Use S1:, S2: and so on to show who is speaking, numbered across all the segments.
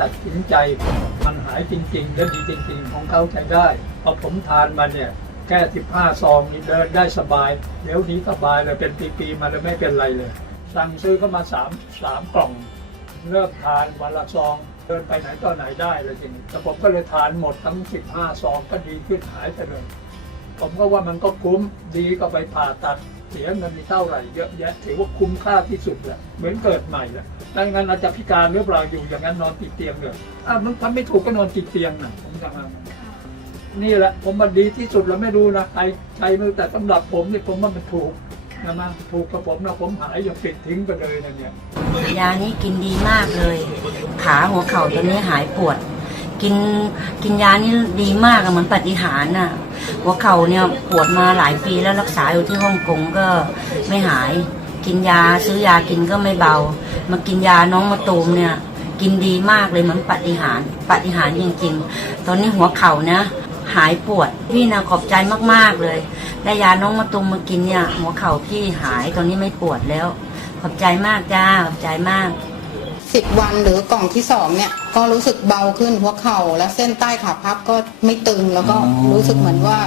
S1: ตัดสินใจมันหายจริงๆ และดีจริงๆ ของเขาใช้ได้พอผมทานมาเนี่ยแค่15 ซองนี่เดินได้สบาย เดี๋ยวนี้สบายเลยเป็นปีๆมาแล้วไม่เป็นไรเลย สั่งซื้อเข้ามาสามสามกล่อง เริ่มทานวันละซอง เดินไปไหนต่อไหนได้เลยจริงแต่ผมก็เลยทานหมดทั้ง 15 ซองก็ดีขึ้นหายไปเลย ผมก็ว่ามันก็คุ้มดีก็ไปผ่าตัด เสียเงินเท่าไหร่เยอะแยะถือว่าคุ้มค่าที่สุดแหละเหมือนเกิดใหม่แหละดังนั้นอาจจะพิการหรือเปล่าอยู่อย่างนั้นนอนติดเตียงเลยอะมันทำไม่ถูกก็นอนติดเตียงนะผมจะมานี่แหละ ผมมันดีที่สุดแล้วไม่รู้นะใครใครไม่รู้แต่สำหรับผมเนี่ยผมว่ามันถูกนะมาถูกกับผมนะผมหายอย่างปิดทิ้งไปเลยนะเนี่ย
S2: ยานี้กินดีมากเลย ขาหัวเข่าตัวนี้หายปวด กินกินยานี้ดีมากอะเหมือนปฏิหารน่ะ หัวเข่าเนี่ยปวดมาหลายปีแล้วรักษาอยู่ที่ฮ่องกงก็ไม่หาย กินยาซื้อยากินก็ไม่เบา มากินยาน้องมาตูมเนี่ย กินดีมากเลยเหมือนปฏิหารปฏิหารจริงๆ ตอนนี้หัวเข่านะหายปวดพี่นะขอบใจมากๆเลยได้ยาน้องมาตูมมากินเนี่ย หัวเข่าพี่หายตอนนี้ไม่ปวดแล้ว ขอบใจมากจ้าขอบใจมาก
S3: สิบวันหรือกล่องที่สองเนี่ยก็รู้สึกเบาขึ้นหัวเข่าและเส้นใต้ขาพับก็ไม่ตึงแล้วก็รู้สึกเหมือนว่า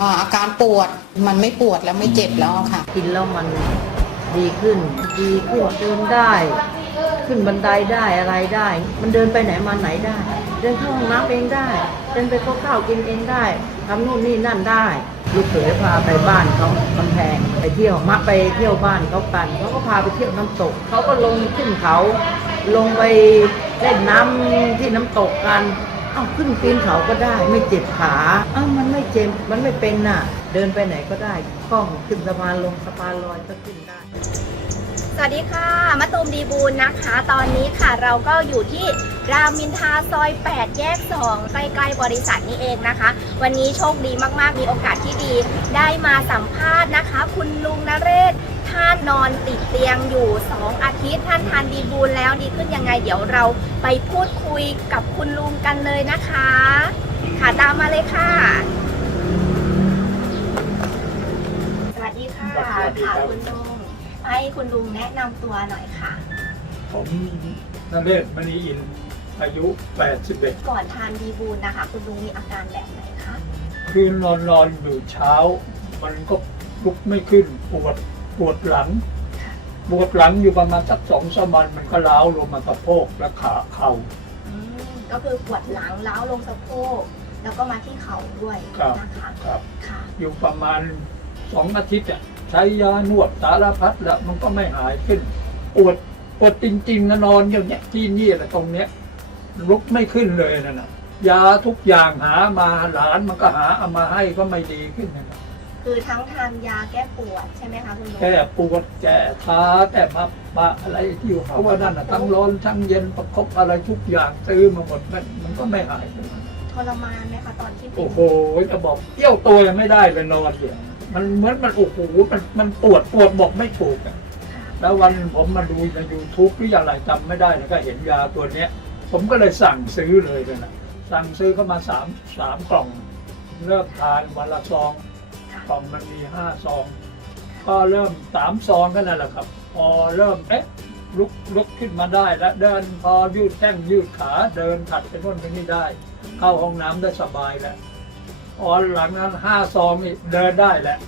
S3: อ่าอาการปวดมันไม่ปวดแล้วไม่เจ็บแล้วอะค่ะ
S4: กินแล้วมันดีขึ้น ดีขึ้นเดินได้ ขึ้นบันไดได้อะไรได้ มันเดินไปไหนมาไหนได้ เดินเข้าห้องน้ำเองได้ เดินไปเข้าข้าวกินเองได้ทำนู่นนี่นั่นได้ ลูกเขยพาไปบ้านเขากำแพงไปเที่ยวมาไปเที่ยวบ้านเขากันเขาก็พาไปเที่ยวน้ำตกเขาก็ลงขึ้นเขา ลงไปเล่นน้ำที่น้ำตกกัน เอ้าขึ้นปีนเขาก็ได้ไม่เจ็บขาเอ้ามันไม่เจ็บมันไม่เป็นน่ะ เดินไปไหนก็ได้คล่องขึ้นสะพานลงสะพานลอยก็ขึ้นได้
S5: สวัสดีค่ะมะตูมดีบูลนะคะ ตอนนี้ค่ะเราก็อยู่ที่รามอินทราซอย 8 แยก 2 ใกล้ๆบริษัทนี้เองนะคะ วันนี้โชคดีมากๆ มีโอกาสที่ดี ได้มาสัมภาษณ์นะคะ คุณลุงนเรศ ท่านนอนติดเตียงอยู่ 2 อาทิตย์ ท่านทานดีบูลแล้วดีขึ้นยังไง เดี๋ยวเราไปพูดคุยกับคุณลุงกันเลยนะคะ ค่ะตามมาเลยค่ะ สวัสดีค่ะ
S1: สวัสดีครั
S5: ค่ะ
S1: บ
S5: คุณลุงให้คุณลุงแนะนำตัวหน่อยค่ะ
S1: ผมนเรศมณีอินทร์อายุ 81
S5: ก่อนทานดีบูลนะคะ คุณลุงมีอาการแบบไหนคะ
S1: คืนนอนนอนอยู่เช้า มันก็ลุกไม่ขึ้นปวด ปวดหลังปวดหลังอยู่ประมาณสักสองสามวันมันก็ล้าวลงมาสะโพกและขาเข่า
S5: อืมก็คือปวดหลังล้าวลงสะโพกแล้วก็มาที่เข่าด้วย
S1: ครับ
S5: นะคะ
S1: ครับ
S5: ค่ะ
S1: อยู่ประมาณสองอาทิตย์อะใช้ยานวดสารพัดแล้วมันก็ไม่หายขึ้นปวดปวดจริงๆนะนอนอย่างเนี้ยที่นี่แหละตรงเนี้ยลุกไม่ขึ้นเลยนะนะยาทุกอย่างหามาหลานมันก็หาเอามาให้ก็ไม่ดีขึ้นนะครับ
S5: คือทั้งทานยาแก้ปวดใช่ไหมคะคุณลุง
S1: แก้ปวดแก้ทาแก้มาปะอะไรที่อยู่เขาว่านั่นน่ะทั้งร้อนทั้งเย็นประคบอะไรทุกอย่างซื้อมาหมดมันมันก็ไม่หายขึ้นมา
S5: ทรมานไหมคะตอนที่เป็น
S1: โอ้โหจะบอกเอี้ยวตัวยังไม่ได้เลยนอนเนี่ยมันเหมือนมันโอ้โหมันมันปวดปวดบอกไม่ถูกอะ
S5: ค่ะ
S1: แล้ววันผมมาดูใน YouTube หรืออย่างไรจำไม่ได้แล้วก็เห็นยาตัวเนี้ย ผมก็เลยสั่งซื้อเลยเลยนะสั่งซื้อเข้ามาสามสามกล่องเริ่มทานวันละซอง กล่องมันมีห้าซอง ก็เริ่มสามซองก็นั่นแหละครับ พอเริ่มเอ๊ะลุกลุกขึ้นมาได้แล้วเดินพอยืดแข้งยืดขาเดินถัดไปโน่นไปนี่ได้ เข้าห้องน้ำได้สบายแล้วพอหลังนั้นห้าซองนี่เดินได้แหละ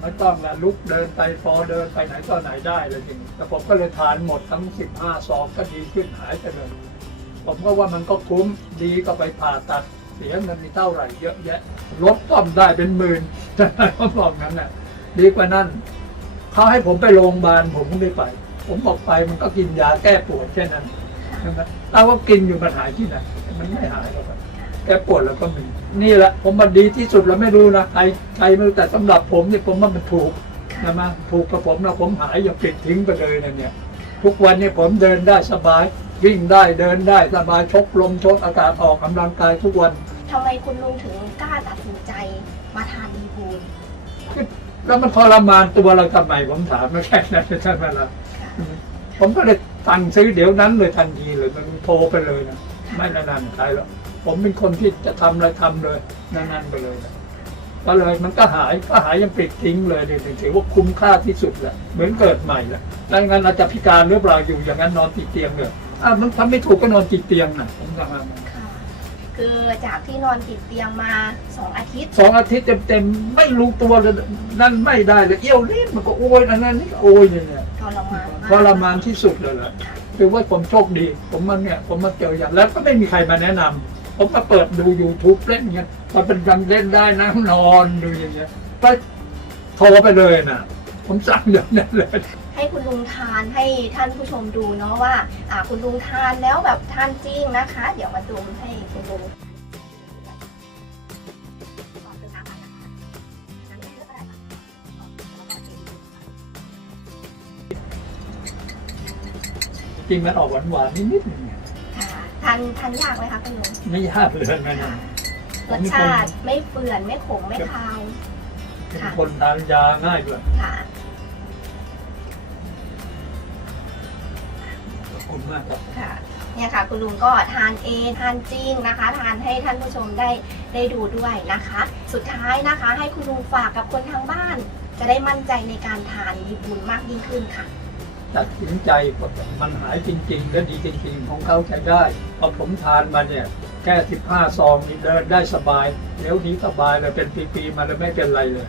S1: ไม่ต้องละลุกเดินไปพอเดินไปไหนต่อไหนได้เลยจริงแต่ผมก็เลยทานหมดทั้งสิบห้าซองก็ดีขึ้นหายไปเลยผมก็ว่ามันก็คุ้มดีก็ไปผ่าตัด เสียเงินมีเท่าไหร่เยอะแยะลดต้อมได้เป็นหมื่นเขาบอกนั้นน่ะดีกว่านั้นเขาให้ผมไปโรงพยาบาลผมก็ไม่ไป ผมบอกไปมันก็กินยาแก้ปวดแค่นั้นใช่ไหมเราก็กินอยู่มันหายที่ไหนมันไม่หายหรอกแก้ปวดแล้วก็มี นี่แหละ ผมมันดีที่สุดแล้วไม่รู้นะใครใครไม่รู้แต่สำหรับผมเนี่ยผมว่ามันถูกนะมาถูกกับผมนะผมหายอย่างปิดทิ้งไปเลยนะเนี่ย ทุกวันนี้ผมเดินได้สบาย วิ่งได้เดินได้สบายชกลมชกอากาศออกกำลังกายทุกวัน
S5: ทำไมคุณลุงถึงกล้าตัดสินใจมาทานดีบูล
S1: แล้วมันทรมานตัวเราทำไมผมถามไม่แค่นั้นใช่ไหมล่ะผมก็เลยสั่งซื้อเดี๋ยวนั้นเลยทันทีเลยมันโทรไปเลยนะไม่นานๆใครหรอกผมเป็นคนที่จะทำอะไรทำเลยนานๆไปเลยนะก็เลยมันก็หายก็หายยังปิดทิ้งเลยเนี่ยถือว่าคุ้มค่าที่สุดแหละเหมือนเกิดใหม่แหละดังนั้นอาจจะพิการหรือเปล่าอยู่อย่างนั้นนอนติดเตียงเลย ออะมันทำไม่ถูกก็นอนติดเตียงนะผมทำงานมา
S5: ค่ะคือจากที่นอนติดเตียงมาสองอาทิตย์
S1: สองอาทิตย์เต็มๆไม่รู้ตัวเลยนั่นไม่ได้เลยเอี้ยวนิดมันก็โอยอันนั้นนี่ก็โอยเนี่ยเนี่ย
S5: ทรมานมาก
S1: ทรมานที่สุดเลยแหละคือว่าผมโชคดี ผมมันเนี่ยผมมาเจออย่างแล้วก็ไม่มีใครมาแนะนำผมมาเปิดดู YouTube เล่นเงี้ยมันเป็นการเล่นได้นั่งนอนดูอย่างเงี้ยก็โทรไปเลยนะผมสั่งอย่างนั้นเลย
S5: ให้คุณลุงทานให้ท่านผู้ชมดูเนาะว่าอ่าคุณลุงทานแล้วแบบทานจริงนะคะ เดี๋ยวมาดูให้คุณลุงขอเป็นน้ำก่อนนะคะน้ำเยอะๆก็ได้ค่ะแล้วก็กิน
S1: จริงมันออกหวานๆนิดๆเนี่ย
S5: ค่ะทานทานยากไหมคะคุณลุง
S1: ไม่ยากเลยนะเนี่ย
S5: รสชาติไม่เปื่อนไม่ขมไม่คาว
S1: เป็น
S5: ค่ะ
S1: คนทานยาง่ายด้วย
S5: ค่ะ
S1: อบคุณมากครับ
S5: ค่ะเนี่ยค่ะ คุณลุงก็ทานเองทานจริงนะคะ ทานให้ท่านผู้ชมได้ได้ดูด้วยนะคะ สุดท้ายนะคะ ให้คุณลุงฝากกับคนทางบ้าน จะได้มั่นใจในการทานดีบุญมากยิ่งขึ้นค่ะ
S1: ตัดสินใจมันหายจริงๆ และดีจริงๆ ของเขาใช้ได้พอผมทานมาเนี่ยแค่ 15 ซองนี่เดินได้สบายเดี๋ยวนี้สบายเลยเป็นปีๆมาแล้วไม่เป็นไรเลย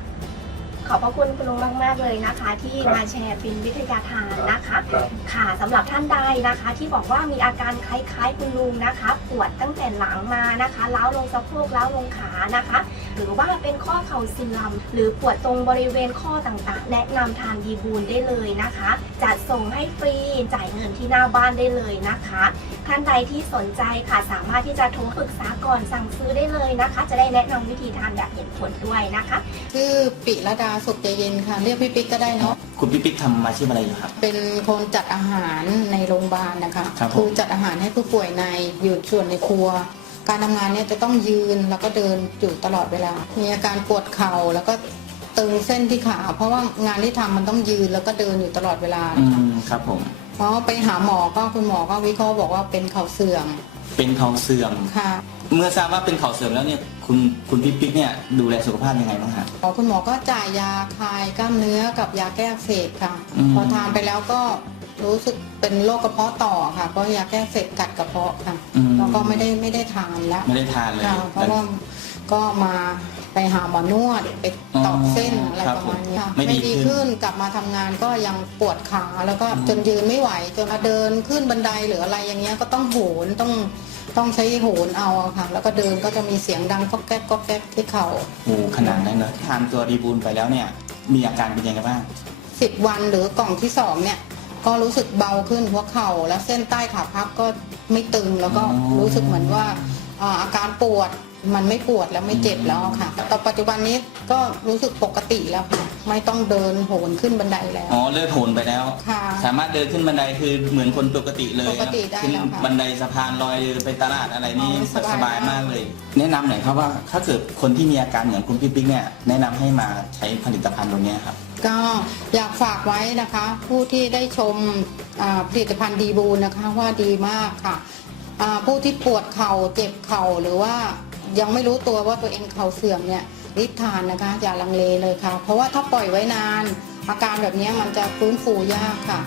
S5: ขอบพระคุณคุณลุงมากๆเลยนะคะ ที่
S1: ครับ
S5: มาแชร์เป็นวิทยาทานนะคะ
S1: ครับ
S5: ค่ะสำหรับท่านใดนะคะ ที่บอกว่ามีอาการคล้ายๆคุณลุงนะคะ ปวดตั้งแต่หลังมานะคะล้าวลงสะโพกล้าวลงขานะคะ หรือว่าเป็นข้อเข่าเสื่อมหรือปวดตรงบริเวณข้อต่างๆ แนะนำทานดีบูนได้เลยนะคะ จัดส่งให้ฟรีจ่ายเงินที่หน้าบ้านได้เลยนะคะ ท่านใดที่สนใจค่ะสามารถที่จะโทรปรึกษาก่อนสั่งซื้อได้เลยนะคะ จะได้แนะนำวิธีทานแบบเห็นผลด้วยนะคะ
S3: ชื่อปิรดาสุขใจเย็นค่ะเรียกพี่ปิ๊กก็ได้เนาะ
S6: คุณพี่ปิ๊กทำอาชีพอะไรอยู่ครับ
S3: เป็นคนจัดอาหารในโรงพยาบาลนะคะ
S6: ครับผม
S3: อจัดอาหารให้ผู้ป่วยในอยู่ส่วนในครัว การทำงานเนี่ยจะต้องยืนแล้วก็เดินอยู่ตลอดเวลา มีอาการปวดเข่าแล้วก็ตึงเส้นที่ขาเพราะว่างานที่ทำมันต้องยืนแล้วก็เดินอยู่ตลอดเวลา
S6: อื
S3: นะคะ
S6: มครับผม
S3: เพราะไปหาหมอก็คุณหมอก็วิเคราะห์บอกว่าเป็นเข่าเสื่อม
S6: เป็นเข่าเสื่อม
S3: ค่ะ
S6: เมื่อทราบว่าเป็นเข่าเสื่อมแล้วเนี่ยคุณคุณพี่ปิ๊กเนี่ยดูแลสุขภาพยังไงบ้างฮะ
S3: หมอคุณหมอก็จ่ายยาคลายกล้ามเนื้อกับยาแก้อักเสบค่ะ
S6: อืม
S3: พอทานไปแล้วก็ รู้สึกเป็นโรคกระเพาะต่อค่ะเพราะยาแก้อักเสบกัดกระเพาะค่ะ
S6: อืม
S3: แล้วก็ไม่ได้ไม่ได้ทานแล้ว
S6: ไม่ได้ทานเลย
S3: ค่ะเพราะว่าก็มาไปหาหมอนวดไปตอกเส้นอะไร
S6: ครับ
S3: ประมาณนี้ค่ะ
S6: ผมไม่ดีขึ้น
S3: ขึ้นกลับมาทำงานก็ยังปวดขาแล้วก็
S6: อืม
S3: จนยืนไม่ไหวจนมาเดินขึ้นบันไดหรืออะไรอย่างเงี้ยก็ต้องโหนต้องต้องใช้โหนเอาอะค่ะ แล้วก็เดินก็จะมีเสียงดังก๊อกแก๊กก๊อกแก๊กที่เข่า
S6: โอ้ขนาดนั้นเลยทานตัวดีบูลไปแล้วเนี่ย มีอาการเป็นยังไงบ้าง
S3: สิบวันหรือกล่องที่สองเนี่ย ก็รู้สึกเบาขึ้นหัวเข่า แล้วเส้นใต้ขาพับก็ไม่ตึงแล้วก็
S6: อ๋อ
S3: รู้สึกเหมือนว่าอ่าอาการปวดมันไม่ปวดแล้วไม่เจ็บแล้วค่ะแต่ปัจจุบันนี้ก็รู้สึกปกติแล้วค่ะไม่ต้องเดินโหนขึ้นบันไดแล้ว
S6: อ๋อเลิกโหนไปแล้ว
S3: ค่ะ
S6: สามารถเดินขึ้นบันไดคือเหมือนคนปกติเลย
S3: ปกติได้
S6: ขึ้น
S3: แล้วค่ะ
S6: บันไดสะพานลอยไปตลาดอะไรนี่
S3: อ๋อสบาย
S6: สบายมากเลย แนะนำหน่อยครับว่าถ้าเกิดคนที่มีอาการเหมือนคุณพี่ปิ๊กเนี่ยแนะนำให้มาใช้ผลิตภัณฑ์ตรงเนี้ยครับ
S3: ก็อยากฝากไว้นะคะ ผู้ที่ได้ชมผลิตภัณฑ์ดีบูนนะคะว่าดีมากค่ะผู้ที่ปวดเข่าเจ็บเข่าหรือว่ายังไม่รู้ตัวว่าตัวเองเข่าเสื่อมเนี่ยรีบทานนะคะ อย่าลังเลเลยค่ะ เพราะว่าถ้าปล่อยไว้นาน อาการแบบนี้มันจะฟื้นฟูยากค่ะ